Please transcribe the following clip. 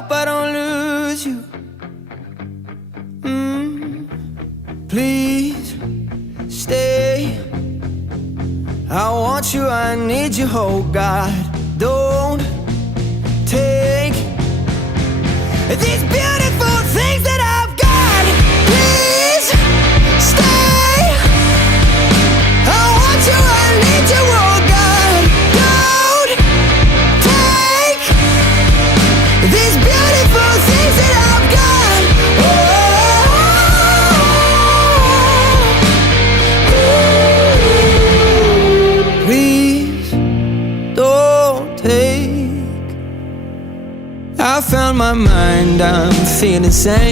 hope I don't lose you. Please stay. I want you, I need you, oh God. Don't take these beautiful things that I've got. Please stay. I want you, I need you, oh God. Don't take these beautiful things that I've got. Please don't take. I found my mind, I'm feeling sane.